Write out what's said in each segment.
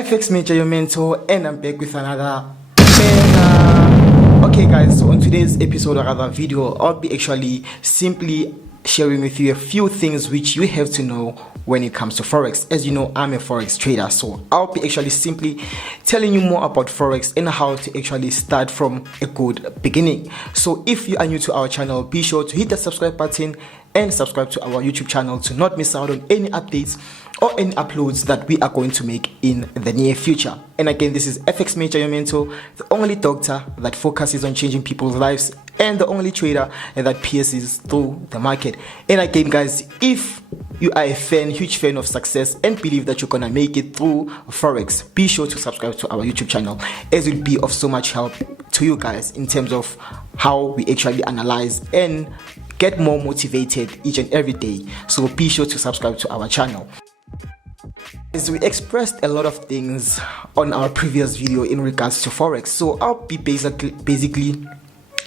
FX Major, your mentor, and I'm back with another banger. Okay guys, so on today's episode or rather video, I'll be actually simply sharing with you a few things which you have to know when it comes to Forex. As you know, I'm a Forex trader, so I'll be actually simply telling you more about Forex and how to actually start from a good beginning. So if you are new to our channel, be sure to hit the subscribe button and subscribe to our YouTube channel to not miss out on any updates or any uploads that we are going to make in the near future. And again, this is FX Major, your mentor, the only doctor that focuses on changing people's lives and the only trader that pierces through the market. And again guys, if you are a huge fan of success and believe that you're gonna make it through Forex, be sure to subscribe to our YouTube channel, as it will be of so much help to you guys in terms of how we actually analyze and get more motivated each and every day. So be sure to subscribe to our channel. As we expressed a lot of things on our previous video in regards to Forex, so I'll be basically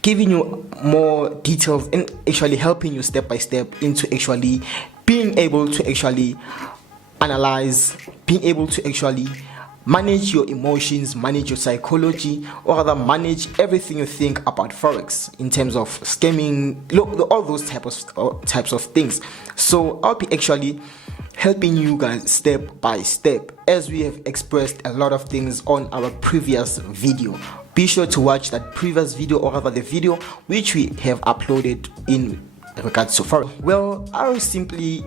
giving you more details and actually helping you step by step into actually being able to actually analyze, being able to actually manage your emotions, manage your psychology, or rather manage everything you think about Forex in terms of scamming, all those types of things. So I'll be actually helping you guys step by step, as we have expressed a lot of things on our previous video. Be sure to watch that previous video, or rather the video which we have uploaded in regards to Forex. Well, I'll simply,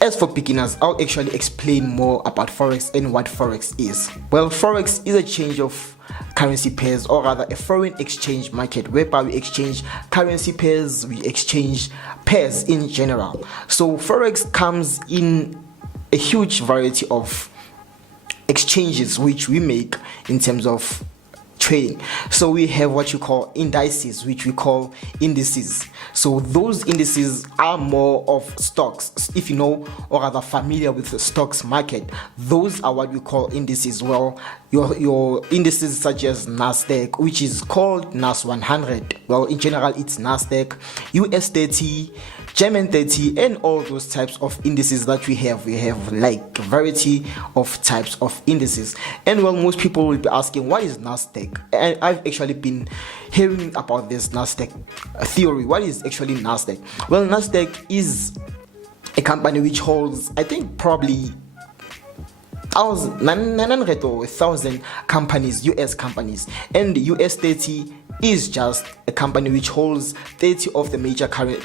as for beginners, I'll actually explain more about Forex and what Forex is. Well, Forex is a change of currency pairs, or rather a foreign exchange market whereby we exchange currency pairs, we exchange pairs in general. So Forex comes in a huge variety of exchanges which we make in terms of trading. So we have what you call indices, which we call indices. So those indices are more of stocks. If you know or are familiar with the stocks market, those are what we call indices. Well, your indices such as Nasdaq, which is called NAS 100. Well, in general, it's Nasdaq, US 30, German 30, and all those types of indices that we have. We have like a variety of types of indices. And well, most people will be asking, what is Nasdaq? And I've actually been hearing about this Nasdaq theory. What is actually Nasdaq? Well, Nasdaq is a company which holds, I think, probably 900 or 1,000 companies, US companies, and US 30 is just a company which holds 30 of the major current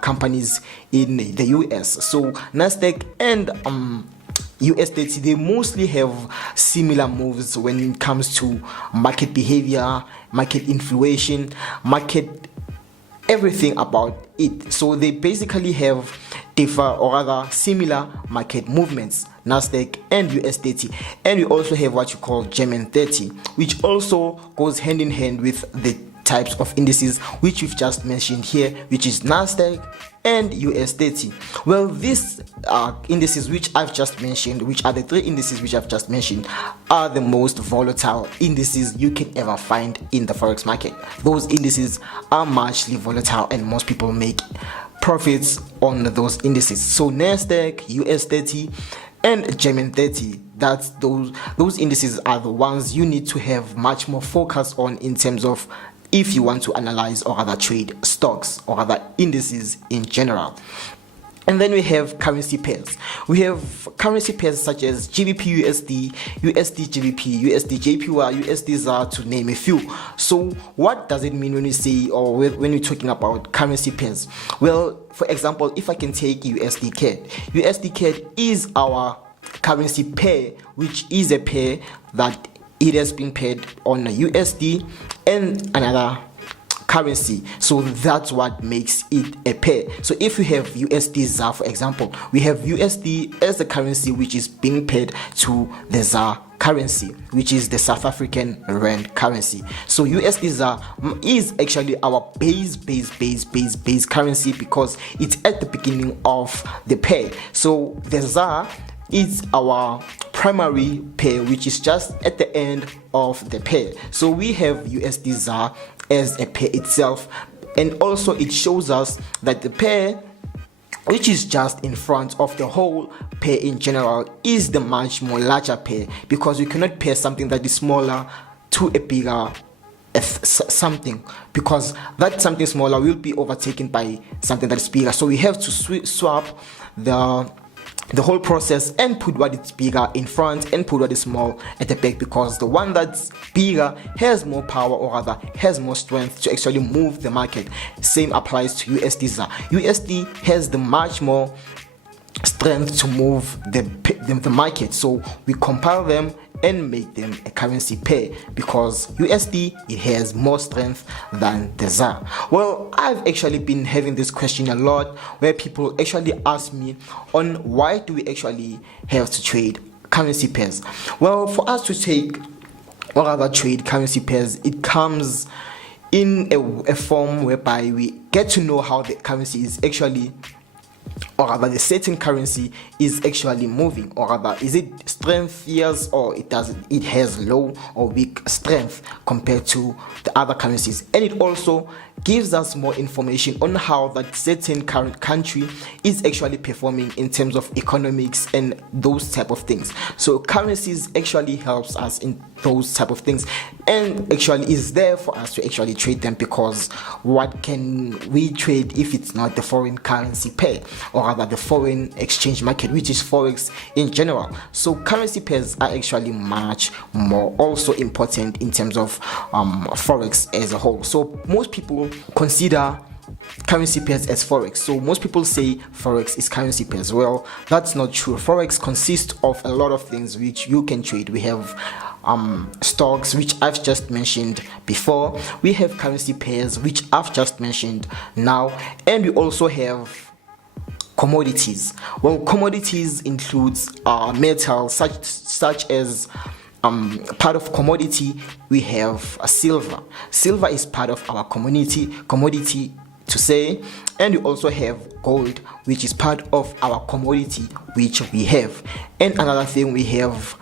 companies in the US. So Nasdaq and US 30, they mostly have similar moves when it comes to market behavior, market inflation, market everything about it. So they basically have or rather similar market movements, Nasdaq and US 30. And we also have what you call German 30, which also goes hand in hand with the types of indices which we've just mentioned here, which is Nasdaq and US 30. Well, these indices which I've just mentioned, which are the three indices which I've just mentioned, are the most volatile indices you can ever find in the Forex market. Those indices are muchly volatile and most people make profits on those indices. So Nasdaq, US 30 and German 30, that's those indices are the ones you need to have much more focus on in terms of if you want to analyze or rather trade stocks or other indices in general. And then we have currency pairs. We have currency pairs such as GBP USD, USD GBP, USD JPY, USD ZAR, to name a few. So what does it mean when we say, or when we're talking about currency pairs? Well, for example, if I can take USD CAD. USD CAD is our currency pair, which is a pair that it has been paired on a USD and another currency. So that's what makes it a pair. So if we have USD ZAR, for example, we have USD as the currency which is being paired to the ZAR currency, which is the South African Rand currency. So USD ZAR is actually our base currency because it's at the beginning of the pair. So the ZAR is our primary pair, which is just at the end of the pair. So we have USD ZAR as a pair itself, and also it shows us that the pair which is just in front of the whole pair in general, is the much more larger pair, because you cannot pair something that is smaller to a bigger something, because that something smaller will be overtaken by something that is bigger. So we have to swap the whole process and put what is bigger in front and put what is small at the back, because the one that's bigger has more power, or rather has more strength to actually move the market. Same applies to USD ZAR. USD has the much more strength to move the market, so we compile them and make them a currency pair, because USD, it has more strength than the ZAR. Well, I've actually been having this question a lot, where people actually ask me on why do we actually have to trade currency pairs. Well, for us to take or rather trade currency pairs, it comes in a form whereby we get to know how the currency is actually, or rather the certain currency is actually moving, or rather is it strength, yes, or it has low or weak strength compared to the other currencies. And it also gives us more information on how that certain current country is actually performing in terms of economics and those type of things. So currencies actually helps us in those type of things, and actually is there for us to actually trade them, because what can we trade if it's not the foreign currency pair, or rather the foreign exchange market, which is Forex in general. So currency pairs are actually much more also important in terms of Forex as a whole. So most people consider currency pairs as Forex. So most people say Forex is currency pairs. Well, that's not true. Forex consists of a lot of things which you can trade. We have stocks, which I've just mentioned before. We have currency pairs, which I've just mentioned now, and we also have commodities. Well, commodities includes metals such as part of commodity. We have silver. Silver is part of our commodity to say, and we also have gold, which is part of our commodity which we have. And another thing we have,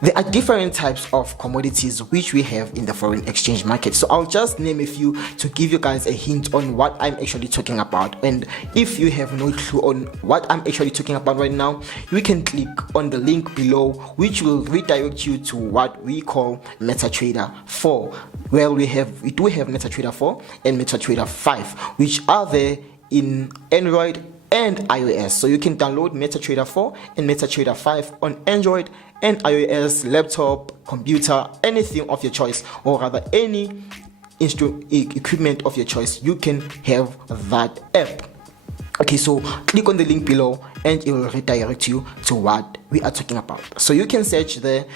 there are different types of commodities which we have in the foreign exchange market. So I'll just name a few to give you guys a hint on what I'm actually talking about. And if you have no clue on what I'm actually talking about right now, you can click on the link below, which will redirect you to what we call MetaTrader 4. Well, we do have MetaTrader 4 and MetaTrader 5, which are there in Android and iOS. So you can download MetaTrader 4 and MetaTrader 5 on Android and iOS, laptop, computer, anything of your choice, or rather any equipment of your choice. You can have that app. Okay, so click on the link below and it will redirect you to what we are talking about. So you can search the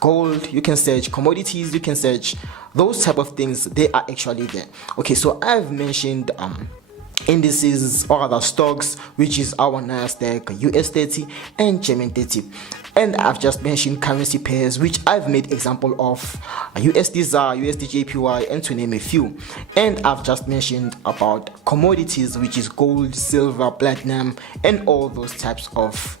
gold, you can search commodities, you can search those type of things. They are actually there. Okay, so I've mentioned indices or other stocks, which is our Nasdaq, US 30 and German 30, and I've just mentioned currency pairs, which I've made example of USD ZAR, USD JPY, and to name a few. And I've just mentioned about commodities, which is gold, silver, platinum, and all those types of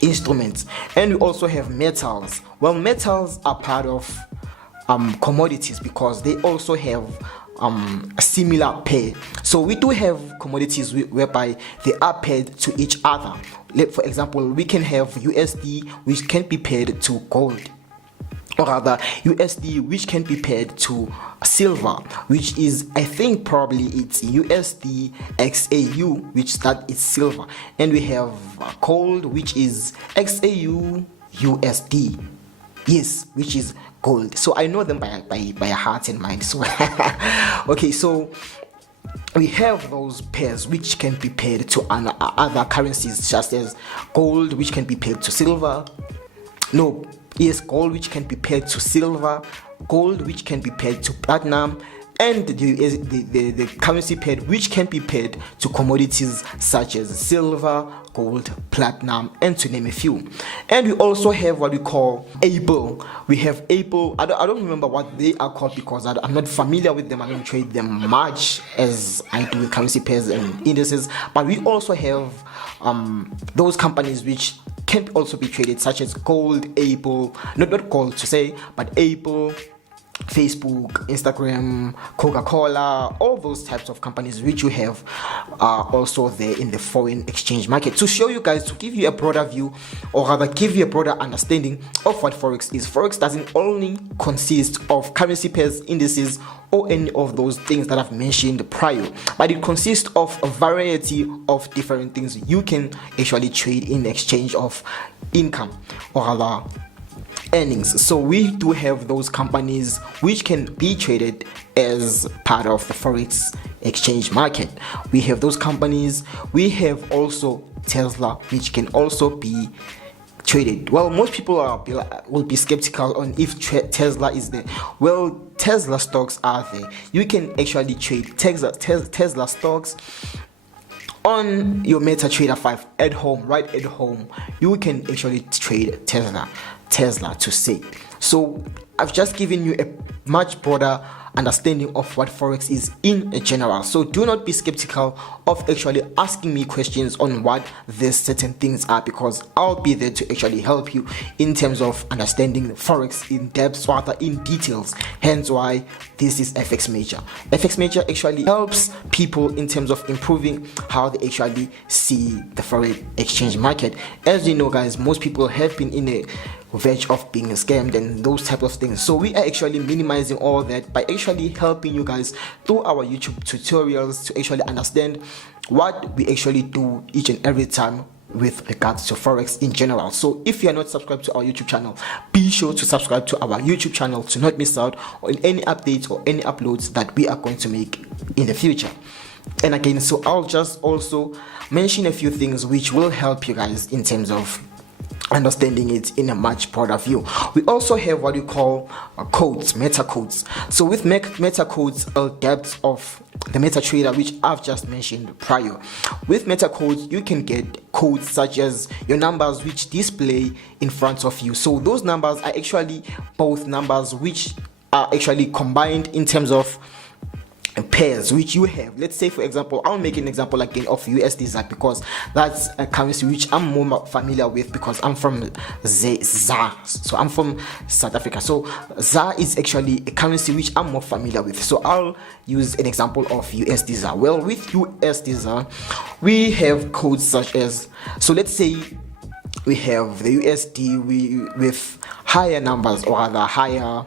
instruments. And we also have metals. Well, metals are part of commodities because they also have a similar pair. So we do have commodities whereby they are paired to each other. For example, we can have USD which can be paired to gold, or rather USD which can be paired to silver, which is, I think probably it's USD XAU, which that is silver, and we have gold which is XAU USD, yes, which is gold. So I know them by heart and mind. So okay, so we have those pairs which can be paired to other currencies, such as gold which can be paired to silver. Gold which can be paired to silver, gold which can be paired to platinum, and the currency pair which can be paired to commodities such as silver, gold, platinum, and to name a few. And we also have what we call able. We have able. I don't remember what they are called because I'm not familiar with them. I don't trade them much as I do with currency pairs and indices. But we also have those companies which can also be traded, such as gold, able, not gold to say, but able, Facebook, Instagram, Coca-Cola, all those types of companies which you have are also there in the foreign exchange market. To show you guys, to give you a broader view, or rather give you a broader understanding of what Forex is. Forex doesn't only consist of currency pairs, indices, or any of those things that I've mentioned prior, but it consists of a variety of different things you can actually trade in exchange of income, or rather earnings. So we do have those companies which can be traded as part of the forex exchange market. We have those companies. We have also Tesla, which can also be traded. Well, most people will be skeptical on if Tesla is there. Well, Tesla stocks are there. You can actually trade Tesla stocks on your MetaTrader 5 at home, right at home. You can actually trade Tesla to say. So I've just given you a much broader understanding of what Forex is in general. So do not be skeptical of actually asking me questions on what these certain things are, because I'll be there to actually help you in terms of understanding Forex in depth, rather in details. Hence why this is FX Major. FX Major actually helps people in terms of improving how they actually see the foreign exchange market. As you know, guys, most people have been in a verge of being scammed and those type of things. So we are actually minimizing all that by actually helping you guys through our YouTube tutorials to actually understand what we actually do each and every time with regards to Forex in general. So if you are not subscribed to our YouTube channel, be sure to subscribe to our YouTube channel to not miss out on any updates or any uploads that we are going to make in the future. And again, so I'll just also mention a few things which will help you guys in terms of understanding it in a much broader view. We also have what we call codes, meta codes. So with meta codes, depth of the MetaTrader, which I've just mentioned prior. With meta codes, you can get codes such as your numbers which display in front of you. So those numbers are actually both numbers which are actually combined in terms of pairs which you have. Let's say, for example, I'll make an example again of USD because that's a currency which I'm more familiar with because I'm from ZA. So I'm from South Africa. So ZA is actually a currency which I'm more familiar with. So I'll use an example of USD ZA. Well, with USD ZA, we have codes such as, so let's say we have the USD with higher numbers, or rather higher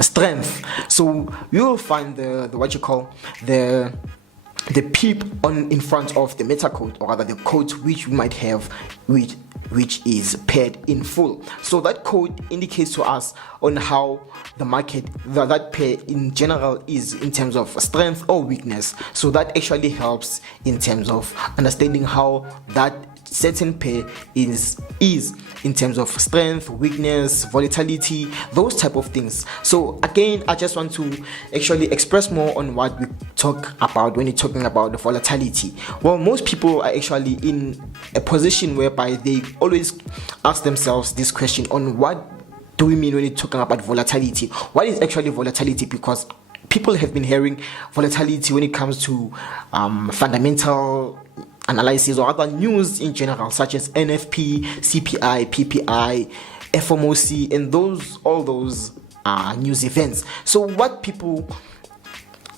strength. So you will find the what you call the peep on in front of the meta code, or rather the code which we might have which is paired in full. So that code indicates to us on how the market, that pair in general is in terms of strength or weakness. So that actually helps in terms of understanding how that certain pair is in terms of strength, weakness, volatility, those type of things. So again, I just want to actually express more on what we talk about when you're talking about the volatility. Well, most people are actually in a position whereby they always ask themselves this question on what do we mean when you're talking about volatility? What is actually volatility? Because people have been hearing volatility when it comes to fundamental analysis or other news in general, such as NFP, CPI, PPI, FOMC, and all those news events. So what people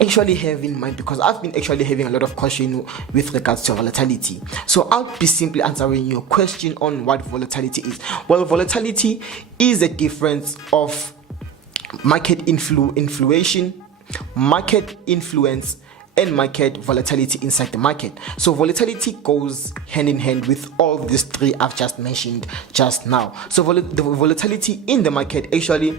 actually have in mind, because I've been actually having a lot of question with regards to volatility. So I'll be simply answering your question on what volatility is. Well, volatility is a difference of market influence, and market volatility inside the market. So volatility goes hand in hand with all these three I've just mentioned just now. So the volatility in the market actually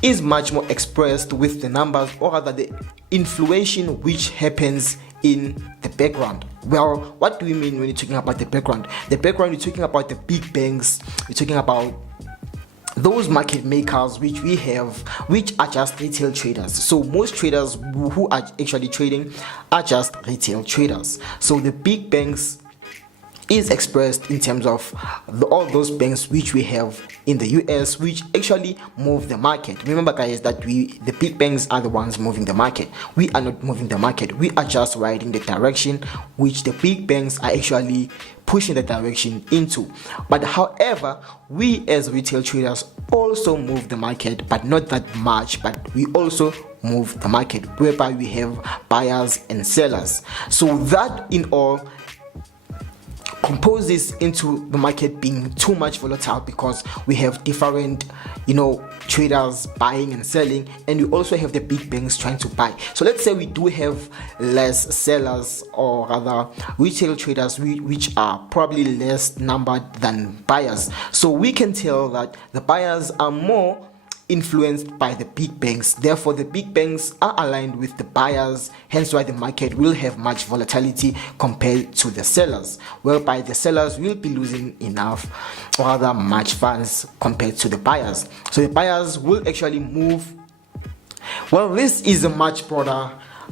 is much more expressed with the numbers, or rather the inflation which happens in the background. Well, what do we mean when you're talking about the background? The background, you're talking about the big banks, you're talking about those market makers which we have, which are just retail traders. So most traders who are actually trading are just retail traders. So the big banks is expressed in terms of all those banks which we have in the US, which actually move the market. Remember guys that the big banks are the ones moving the market. We are not moving the market, we are just riding the direction which the big banks are actually pushing the direction into. But however, we as retail traders also move the market, but not that much, but we also move the market, whereby we have buyers and sellers. So that in all composes into the market being too much volatile, because we have different traders buying and selling, and we also have the big banks trying to buy. So let's say we do have less sellers, or rather retail traders which are probably less numbered than buyers. So we can tell that the buyers are more influenced by the big banks, therefore the big banks are aligned with the buyers, hence why the market will have much volatility compared to the sellers, whereby the sellers will be losing enough or rather much funds compared to the buyers. So the buyers will actually move. Well, this is a much broader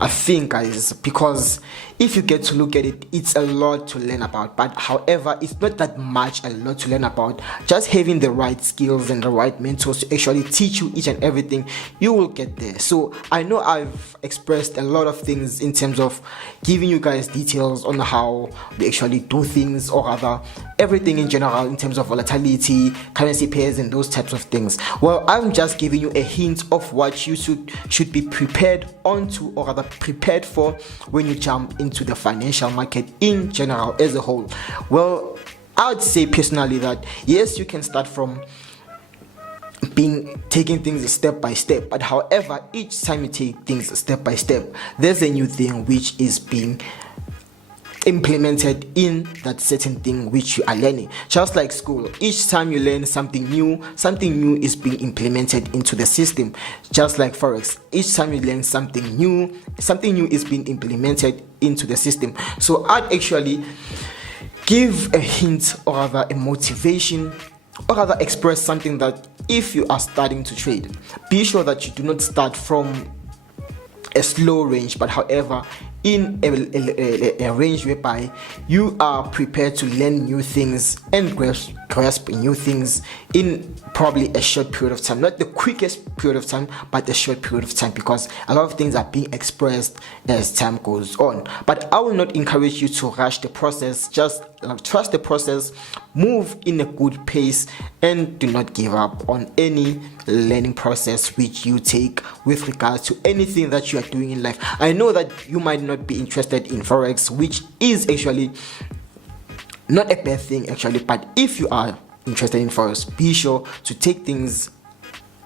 thing guys, because if you get to look at it, it's a lot to learn about, but however it's not that much a lot to learn about. Just having the right skills and the right mentors to actually teach you each and everything, you will get there. So I know I've expressed a lot of things in terms of giving you guys details on how we actually do things, or rather everything in general in terms of volatility, currency pairs and those types of things. Well, I'm just giving you a hint of what you should be prepared onto, or rather prepared for, when you jump into the financial market in general as a whole. Well, I would say personally that yes, you can start from taking things step by step, but however each time you take things step by step, there's a new thing which is being implemented in that certain thing which you are learning. Just like school, each time you learn something new is being implemented into the system. Just like Forex, each time you learn something new is being implemented into the system. So I'd actually give a hint, or rather a motivation, or rather express something that if you are starting to trade, be sure that you do not start from a slow range, but however in a range whereby you are prepared to learn new things and grasp new things in probably a short period of time, not the quickest period of time, but a short period of time, because a lot of things are being expressed as time goes on. But I will not encourage you to rush the process. Just trust the process, move in a good pace, and do not give up on any learning process which you take with regards to anything that you are doing in life. I know that you might not be interested in Forex, which is actually not a bad thing actually, but if you are interested in Forex, be sure to take things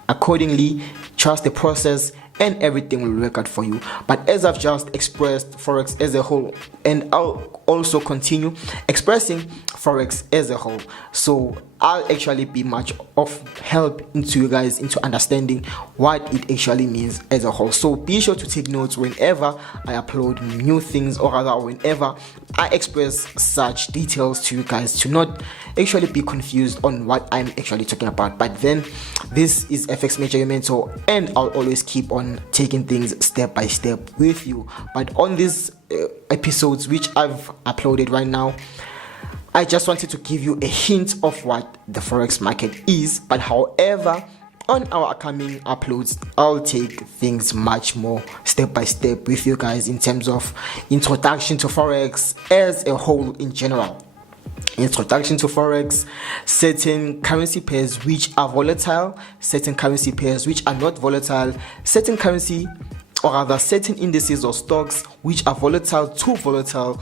accordingly, trust the process, and everything will work out for you. But as I've just expressed Forex as a whole, and I'll also continue expressing Forex as a whole, so I'll actually be much of help into you guys into understanding what it actually means as a whole. So be sure to take notes whenever I upload new things, or rather whenever I express such details to you guys, to not actually be confused on what I'm actually talking about. But then this is FX Major Mentor, and I'll always keep on taking things step by step with you. But on these episodes which I've uploaded right now, I just wanted to give you a hint of what the Forex market is. But however, on our upcoming uploads, I'll take things much more step by step with you guys in terms of introduction to Forex as a whole in general. Introduction to Forex, certain currency pairs which are volatile, certain currency pairs which are not volatile, certain currency, or rather certain indices or stocks which are volatile to volatile,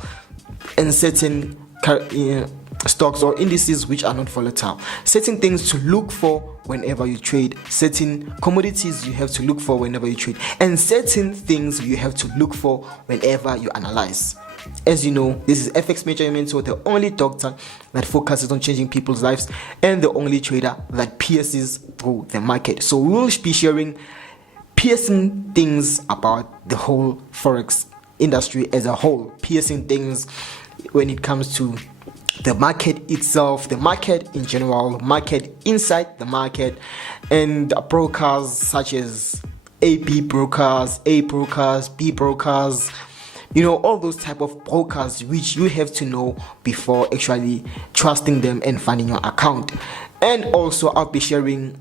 and certain stocks or indices which are not volatile. Certain things to look for whenever you trade, certain commodities you have to look for whenever you trade, and certain things you have to look for whenever you analyze. As you know, this is FX Major Mentor, the only doctor that focuses on changing people's lives, and the only trader that pierces through the market. So we will be sharing piercing things about the whole Forex industry as a whole, piercing things when it comes to the market itself, the market in general, market inside the market, and brokers such as A brokers, B brokers, all those type of brokers which you have to know before actually trusting them and funding your account. And also I'll be sharing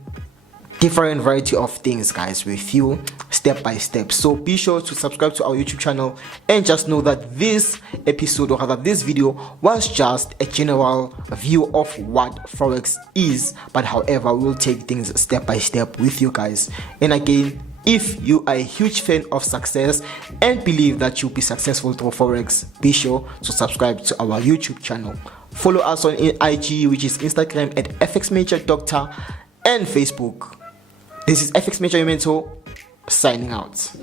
different variety of things, guys, with you step by step. So be sure to subscribe to our YouTube channel, and just know that this episode, or rather this video, was just a general view of what Forex is, but however we'll take things step by step with you guys. And again, if you are a huge fan of success and believe that you'll be successful through Forex, be sure to subscribe to our YouTube channel. Follow us on IG, which is Instagram at FX Major Doctor, and Facebook. This is FX Major Your Mentor, signing out.